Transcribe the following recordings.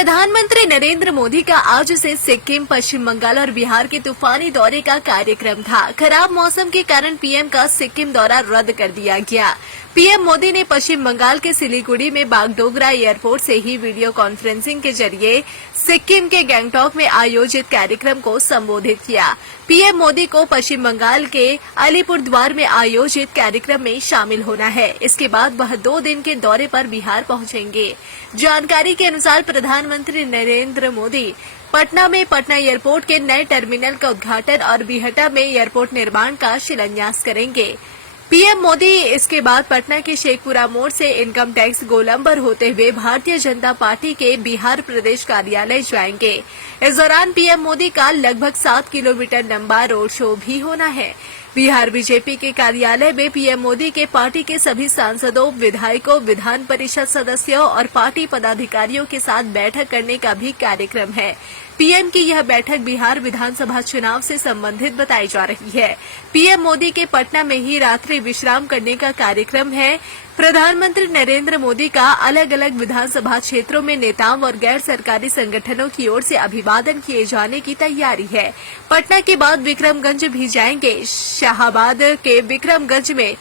प्रधानमंत्री नरेंद्र मोदी का आज से सिक्किम, पश्चिम बंगाल और बिहार के तूफानी दौरे का कार्यक्रम था। खराब मौसम के कारण पीएम का सिक्किम दौरा रद्द कर दिया गया। पीएम मोदी ने पश्चिम बंगाल के सिलीगुड़ी में बागडोगरा एयरपोर्ट से ही वीडियो कॉन्फ्रेंसिंग के जरिए सिक्किम के गंगटोक में आयोजित कार्यक्रम को संबोधित किया। पीएम मोदी को पश्चिम बंगाल के अलीपुरद्वार में आयोजित कार्यक्रम में शामिल होना है। इसके बाद वह 2 दिन के दौरे पर बिहार पहुंचेंगे। जानकारी के अनुसार प्रधानमंत्री नरेंद्र मोदी पटना में पटना एयरपोर्ट के नए टर्मिनल का उद्घाटन और बिहटा में एयरपोर्ट निर्माण का शिलान्यास करेंगे। पीएम मोदी इसके बाद पटना के शेखपुरा मोड़ से इनकम टैक्स गोलंबर होते हुए भारतीय जनता पार्टी के बिहार प्रदेश कार्यालय जाएंगे। इस दौरान पीएम मोदी का लगभग 7 किलोमीटर लंबा रोड शो भी होना है। बिहार बीजेपी के कार्यालय में पीएम मोदी के पार्टी के सभी सांसदों, विधायकों, विधान परिषद सदस्यों और पार्टी पदाधिकारियों के साथ बैठक करने का भी कार्यक्रम है। पीएम की यह बैठक बिहार विधानसभा चुनाव से संबंधित बताई जा रही है। पीएम मोदी के पटना में ही रात्रि विश्राम करने का कार्यक्रम है। प्रधानमंत्री नरेंद्र मोदी का अलग अलग विधानसभा क्षेत्रों में नेताओं और गैर सरकारी संगठनों की ओर से अभिवादन किए जाने की तैयारी है। पटना के बाद विक्रमगंज भी जाएंगे। शाहाबाद के विक्रमगंज में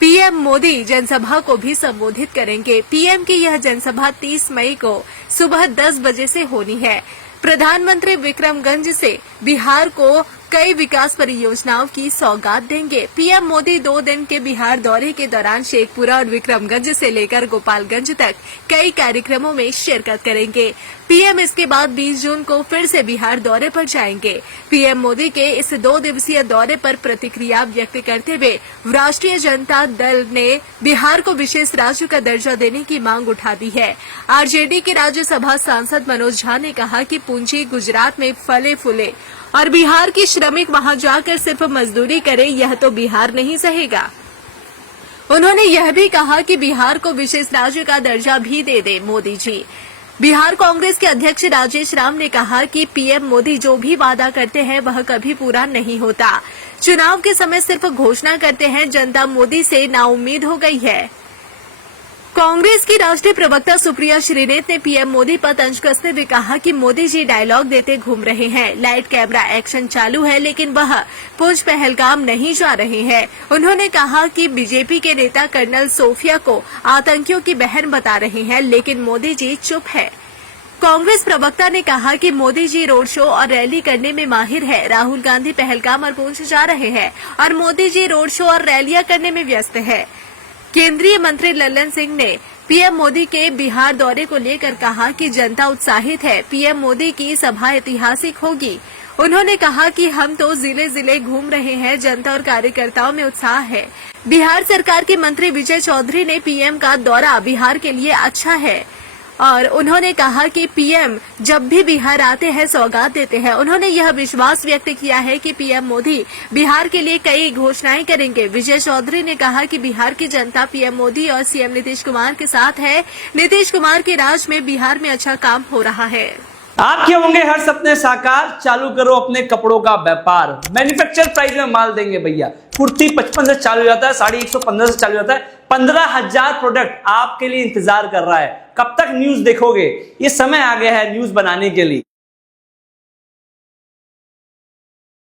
पीएम मोदी जनसभा को भी संबोधित करेंगे। पीएम की यह जनसभा 30 मई को सुबह 10 बजे से होनी है। प्रधानमंत्री विक्रमगंज से बिहार को कई विकास परियोजनाओं की सौगात देंगे। पीएम मोदी 2 दिन के बिहार दौरे के दौरान शेखपुरा और विक्रमगंज से लेकर गोपालगंज तक कई कार्यक्रमों में शिरकत करेंगे। पीएम इसके बाद 20 जून को फिर से बिहार दौरे पर जाएंगे। पीएम मोदी के इस 2 दिवसीय दौरे पर प्रतिक्रिया व्यक्त करते हुए राष्ट्रीय जनता दल ने बिहार को विशेष राज्य का दर्जा देने की मांग उठा दी है। आरजेडी के राज्यसभा सांसद मनोज झा ने कहा कि पूंजी गुजरात में फले फूले और बिहार की श्रमिक वहां जाकर सिर्फ मजदूरी करे, यह तो बिहार नहीं सहेगा। उन्होंने यह भी कहा कि बिहार को विशेष राज्य का दर्जा भी दे दे मोदी जी। बिहार कांग्रेस के अध्यक्ष राजेश राम ने कहा कि पीएम मोदी जो भी वादा करते हैं वह कभी पूरा नहीं होता। चुनाव के समय सिर्फ घोषणा करते हैं। जनता मोदी से नाउम्मीद हो गई है। कांग्रेस की राष्ट्रीय प्रवक्ता सुप्रिया श्रीनेत ने पीएम मोदी पर तंज कसते हुए कहा कि मोदी जी डायलॉग देते घूम रहे हैं। लाइट कैमरा एक्शन चालू है, लेकिन वह पुंछ पहलगाम नहीं जा रहे हैं। उन्होंने कहा कि बीजेपी के नेता कर्नल सोफिया को आतंकियों की बहन बता रहे हैं, लेकिन मोदी जी चुप है। कांग्रेस प्रवक्ता ने कहा कि मोदी जी रोड शो और रैली करने में माहिर है। राहुल गांधी पहलगाम और पुंछ जा रहे हैं और मोदी जी रोड शो और रैलियां करने में व्यस्त है। केंद्रीय मंत्री लल्लन सिंह ने पीएम मोदी के बिहार दौरे को लेकर कहा कि जनता उत्साहित है। पीएम मोदी की सभा ऐतिहासिक होगी। उन्होंने कहा कि हम तो जिले जिले घूम रहे हैं। जनता और कार्यकर्ताओं में उत्साह है। बिहार सरकार के मंत्री विजय चौधरी ने पीएम का दौरा बिहार के लिए अच्छा है और उन्होंने कहा कि पीएम जब भी बिहार आते हैं सौगात देते हैं। उन्होंने यह विश्वास व्यक्त किया है कि पीएम मोदी बिहार के लिए कई घोषणाएं करेंगे। विजय चौधरी ने कहा कि बिहार की जनता पीएम मोदी और सीएम नीतीश कुमार के साथ है। नीतीश कुमार के राज में बिहार में अच्छा काम हो रहा है। आपके होंगे हर सपने साकार, चालू करो अपने कपड़ों का व्यापार। मैन्युफैक्चर प्राइस में माल देंगे भैया। कुर्ती 55 से चालू हो जाता है, साड़ी 115 से चालू हो जाता है। 15,000 प्रोडक्ट आपके लिए इंतजार कर रहा है। कब तक न्यूज देखोगे? ये समय आ गया है न्यूज बनाने के लिए।